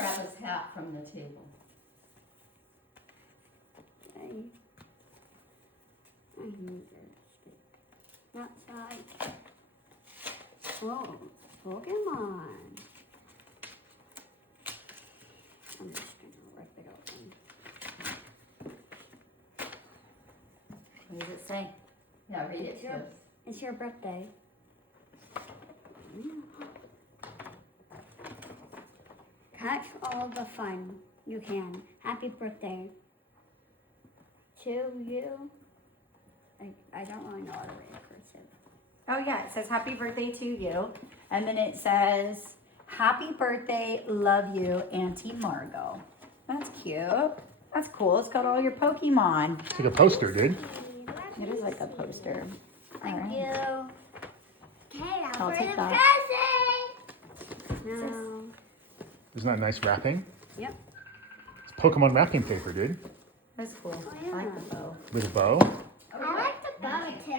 grab his hat from the table. Okay. I need to outside. Whoa, Pokemon. I'm just gonna rip it open. What does it say? Yeah, read it to us. It's your birthday. Catch all the fun you can. Happy birthday to you. I don't really know how to read cursive. Oh yeah, it says happy birthday to you. And then it says, happy birthday, love you, Auntie Margot. That's cute. That's cool. It's got all your Pokemon. It's like a poster, dude. It is like a poster. Thank All right. you. Okay, now I'll for take the that. present. No. Isn't that nice wrapping? Yep. It's Pokemon wrapping paper, dude. That's cool. Oh, I like yeah. the bow. With a bow. I like the bow too.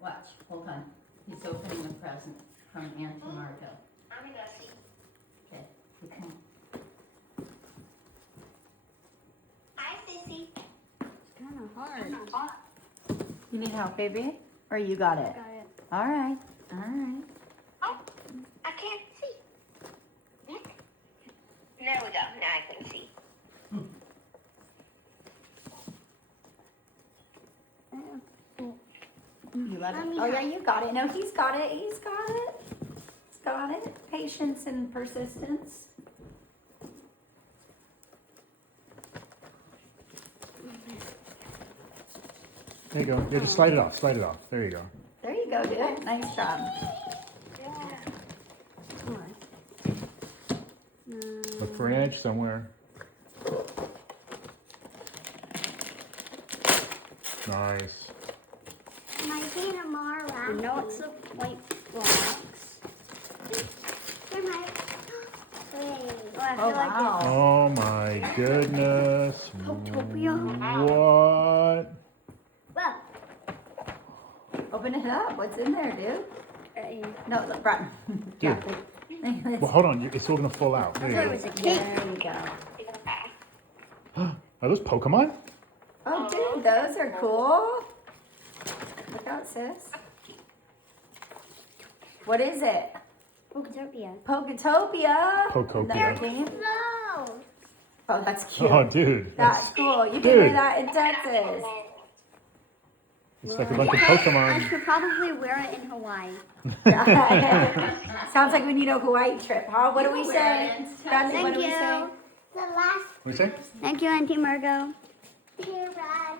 Watch, hold on. He's opening a present from Auntie Margot. I'm gonna go see. Okay, you can. Hi, Sissy. It's kind of hard. You need help, baby? Or you got it? Got it. All right. All right. Oh, I can't see. There we go. Now I can see. You let it. Mommy, Oh yeah, you got it. No, he's got it. He's got it. He's got it. Patience and persistence. There you go. Yeah, just slide it off. Slide it off. There you go. There you go, dude. Nice job. Look for an edge somewhere. Nice. Am I seeing more around? No, it's a white box. Oh, I feel Oh like wow. Oh my goodness. Poketopia. What? Well, Open it up. What's in there, dude? No, look, Brian. Dude. Well, hold on. It's still gonna fall out. There there you was a There cake. you go. go. Are those Pokemon? Oh, dude, those are cool. Look out, sis. What is it? Poketopia. Poketopia. Pokopia. Another game. No. Oh, that's cute. Oh, dude. That's cool. You can Dude. wear that in Texas. It's like a bunch of I Pokemon. should probably wear it in Hawaii. Sounds like we need a Hawaii trip, huh? What do we say? Bradley, what Thank do we say? you. The last. What do you say? Thank you, Auntie Margot. Here, Brad.